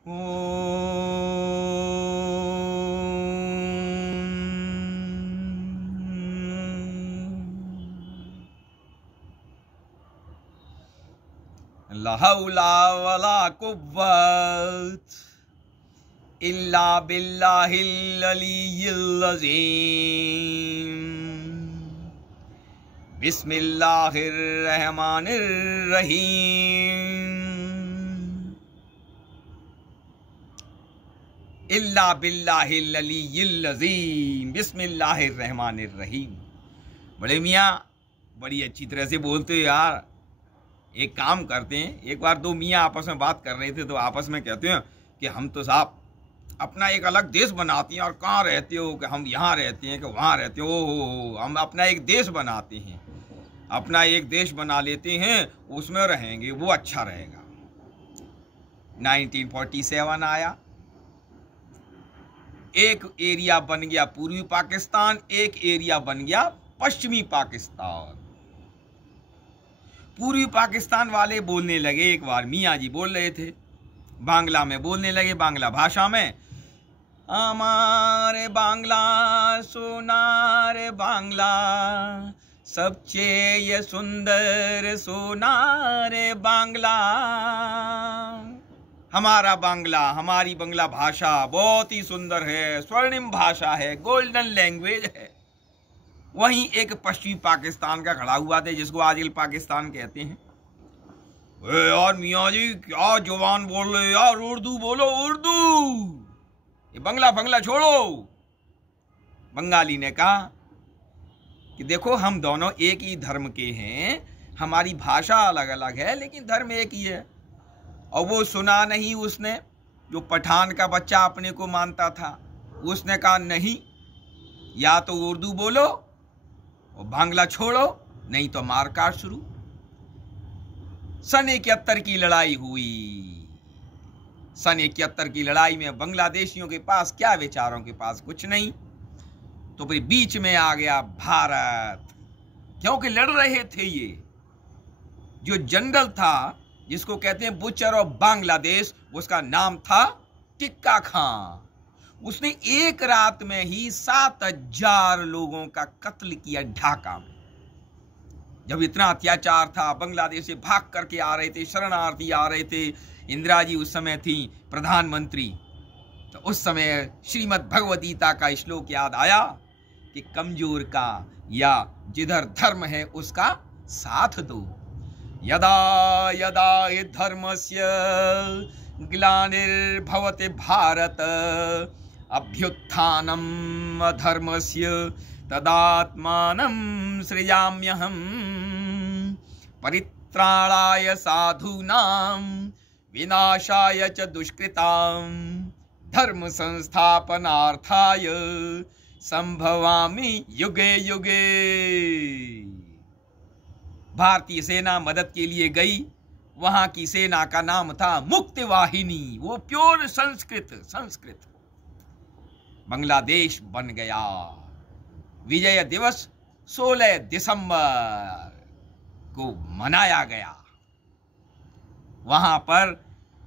ला हौला वला कुव्वत इल्ला बिल्लाहिल अलिय्यिल अज़ीम। बिस्मिल्लाहिर रहमानिर रहीम। इल्ला बिल्लाहिल अलिय्यिल अज़ीम। बिस्मिल्लाहिर रहमानिर रहीम। बड़े मियाँ बड़ी अच्छी तरह से बोलते हो यार। एक काम करते हैं, एक बार दो मियाँ आपस में बात कर रहे थे तो आपस में कहते हैं कि हम तो साहब अपना एक अलग देश बनाते हैं। और कहाँ रहते हो? कि हम यहाँ रहते हैं। कि वहाँ रहते हो? ओहो, हम अपना एक देश बनाते हैं, अपना एक देश बना लेते हैं, उसमें रहेंगे, वो अच्छा रहेगा। 1947 आया, एक एरिया बन गया पूर्वी पाकिस्तान, एक एरिया बन गया पश्चिमी पाकिस्तान। पूर्वी पाकिस्तान वाले बोलने लगे, एक बार मियाँ जी बोल रहे थे, बांग्ला में बोलने लगे, बांग्ला भाषा में। हमारे बांग्ला सोनार बांग्ला सबसे सुंदर सोनार बांग्ला। हमारा बांग्ला, हमारी बांग्ला भाषा बहुत ही सुंदर है, स्वर्णिम भाषा है, गोल्डन लैंग्वेज है। वहीं एक पश्चिमी पाकिस्तान का खड़ा हुआ था जिसको आदिल पाकिस्तान कहते हैं। यार मियाँ जी क्या जुबान बोल रहे हो यार, उर्दू बोलो उर्दू, ये बंगला बंगला छोड़ो। बंगाली ने कहा कि देखो हम दोनों एक ही धर्म के हैं, हमारी भाषा अलग अलग है लेकिन धर्म एक ही है। और वो सुना नहीं उसने, जो पठान का बच्चा अपने को मानता था, उसने कहा नहीं, या तो उर्दू बोलो और बांग्ला छोड़ो, नहीं तो मारकाट शुरू। सन 71 की लड़ाई हुई। सन 71 की लड़ाई में बांग्लादेशियों के पास क्या, बेचारों के पास कुछ नहीं, तो फिर बीच में आ गया भारत। क्योंकि लड़ रहे थे ये, जो जनरल था जिसको कहते हैं बुचर ऑफ बांग्लादेश, उसका नाम था टिक्का खां। उसने एक रात में ही 7000 लोगों का कत्ल किया ढाका में। जब इतना अत्याचार था, बांग्लादेश से भाग करके आ रहे थे, शरणार्थी आ रहे थे। इंदिरा जी उस समय थी प्रधानमंत्री, तो उस समय श्रीमद् भगवद गीता का श्लोक याद आया कि कमजोर का या जिधर धर्म है उसका साथ दो। यदा यदा हि धर्मस्य ग्लानिर्भवति भारत अभ्युत्थानम् अधर्मस्य तदात्मानं सृजाम्यहम्। परित्राणाय साधूनां विनाशाय च दुष्कृतां धर्म संस्थापनार्थाय संभवामि युगे युगे। भारतीय सेना मदद के लिए गई। वहां की सेना का नाम था मुक्ति वाहिनी, वो प्योर संस्कृत। बांग्लादेश बन गया। विजय दिवस 16 दिसंबर को मनाया गया। वहां पर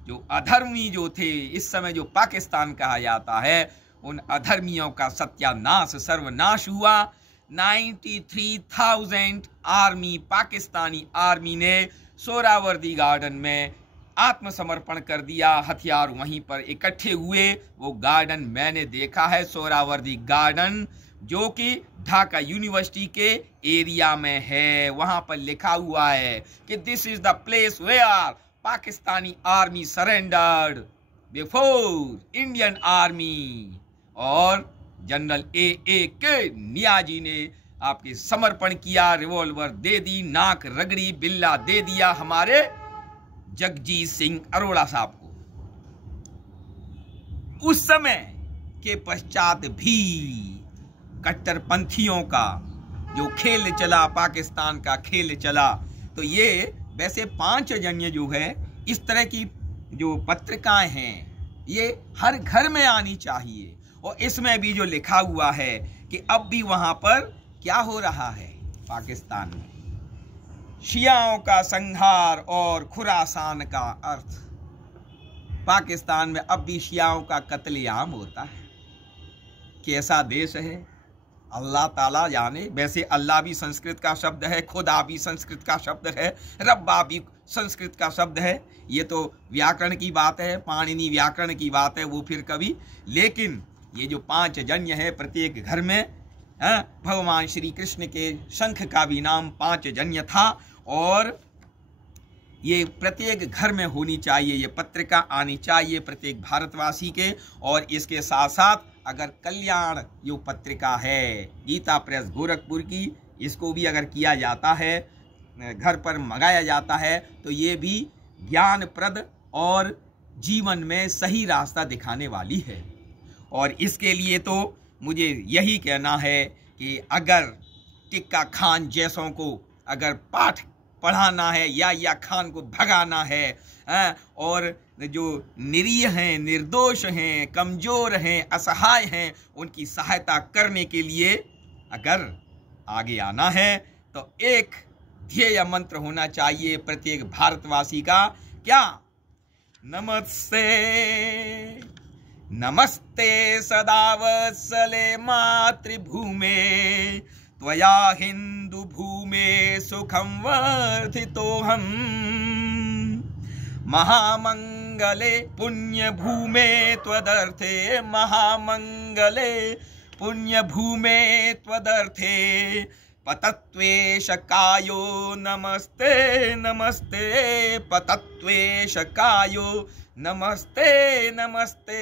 जो अधर्मी जो थे, इस समय जो पाकिस्तान कहा जाता है, उन अधर्मियों का सत्यानाश, सर्वनाश हुआ। 93,000 आर्मी, पाकिस्तानी आर्मी ने सोहरावर्दी गार्डन में आत्मसमर्पण कर दिया। हथियार वहीं पर इकट्ठे हुए। वो गार्डन मैंने देखा है, सोहरावर्दी गार्डन, जो कि ढाका यूनिवर्सिटी के एरिया में है। वहां पर लिखा हुआ है कि this is the place where Pakistani army surrendered before Indian army. और जनरल के नियाजी ने आपके समर्पण किया, रिवॉल्वर दे दी, नाक रगड़ी, बिल्ला दे दिया हमारे जगजीत सिंह अरोड़ा साहब को। उस समय के पश्चात भी कट्टरपंथियों का जो खेल चला, पाकिस्तान का खेल चला, तो ये वैसे 5 जन्य जो है, इस तरह की जो पत्रिकाएं हैं ये हर घर में आनी चाहिए। और इसमें भी जो लिखा हुआ है कि अब भी वहां पर क्या हो रहा है पाकिस्तान में, शियाओं का संहार और खुरासान का अर्थ। पाकिस्तान में अब भी शियाओं का कत्लेआम होता है। कैसा देश है, अल्लाह ताला जाने। वैसे अल्लाह भी संस्कृत का शब्द है, खुदा भी संस्कृत का शब्द है, रब्बा भी संस्कृत का शब्द है। ये तो व्याकरण की बात है, पाणिनि व्याकरण की बात है, वो फिर कभी। लेकिन ये जो 5 जन्य है प्रत्येक घर में, भगवान श्री कृष्ण के शंख का भी नाम 5 जन्य था, और ये प्रत्येक घर में होनी चाहिए, ये पत्रिका आनी चाहिए प्रत्येक भारतवासी के। और इसके साथ साथ अगर कल्याण जो पत्रिका है गीता प्रेस गोरखपुर की, इसको भी अगर किया जाता है, घर पर मंगाया जाता है, तो ये भी ज्ञानप्रद और जीवन में सही रास्ता दिखाने वाली है। और इसके लिए तो मुझे यही कहना है कि अगर टिक्का खान जैसों को अगर पाठ पढ़ाना है या खान को भगाना है, और जो निरीह हैं, निर्दोष हैं, कमज़ोर हैं, असहाय हैं, उनकी सहायता करने के लिए अगर आगे आना है, तो एक ध्येय मंत्र होना चाहिए प्रत्येक भारतवासी का। क्या? नमस्ते नमस्ते सदा वत्सले मातृभूमे, त्वया हिंदू भूमे सुखम वर्धितोऽहम्, महामंगले पुण्य भूमे त्वदर्थे, महामंगले पुण्य भूमे त्वदर्थे, पतत्वेश कायो नमस्ते नमस्ते, पतत्वेश कायो नमस्ते नमस्ते।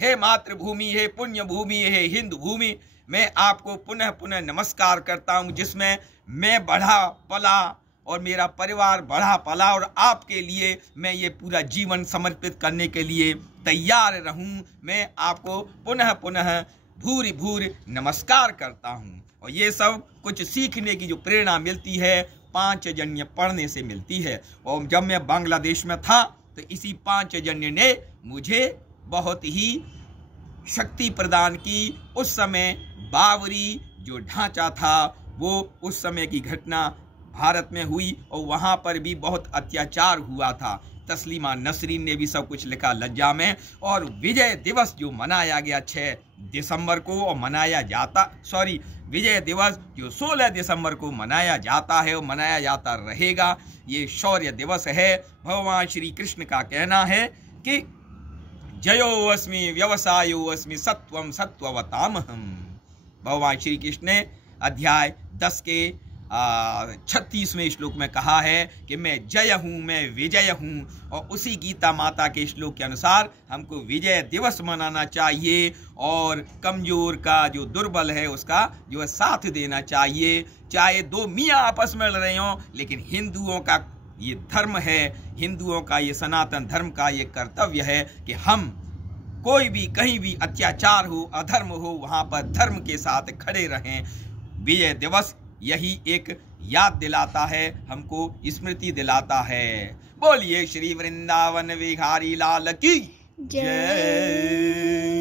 हे मातृभूमि, हे पुण्य भूमि, हे हिंदू भूमि, मैं आपको पुनः पुनः नमस्कार करता हूँ, जिसमें मैं बढ़ा पला और मेरा परिवार बढ़ा पला, और आपके लिए मैं ये पूरा जीवन समर्पित करने के लिए तैयार रहूं। मैं आपको पुनः पुनः भूरि भूरि नमस्कार करता हूं। और ये सब कुछ सीखने की जो प्रेरणा मिलती है 5 जन्य पढ़ने से मिलती है। और जब मैं बांग्लादेश में था तो इसी 5 जन्य ने मुझे बहुत ही शक्ति प्रदान की। उस समय बाबरी जो ढांचा था वो उस समय की घटना भारत में हुई, और वहाँ पर भी बहुत अत्याचार हुआ था। तस्लीमा नसरीन ने भी सब कुछ लिखा लज्जा में। और विजय दिवस जो मनाया गया 6 दिसंबर को, और मनाया जाता, सॉरी, विजय दिवस जो 16 दिसंबर को मनाया जाता है और मनाया जाता रहेगा, ये शौर्य दिवस है। भगवान श्री कृष्ण का कहना है कि जयो अस्मि व्यवसायो अस्मि सत्वम सत्ववतामहम्। भगवान श्री कृष्ण ने अध्याय 10 के 36वें श्लोक में कहा है कि मैं जय हूँ, मैं विजय हूँ। और उसी गीता माता के श्लोक के अनुसार हमको विजय दिवस मनाना चाहिए, और कमजोर का जो दुर्बल है उसका जो है साथ देना चाहिए। चाहे 2 मियाँ आपस में लड़ रहे हों, लेकिन हिंदुओं का ये धर्म है, हिंदुओं का ये सनातन धर्म का ये कर्तव्य है कि हम कोई भी कहीं भी अत्याचार हो, अधर्म हो, वहाँ पर धर्म के साथ खड़े रहें। विजय दिवस यही एक याद दिलाता है, हमको स्मृति दिलाता है। बोलिए श्री वृंदावन विहारी लाल की जय।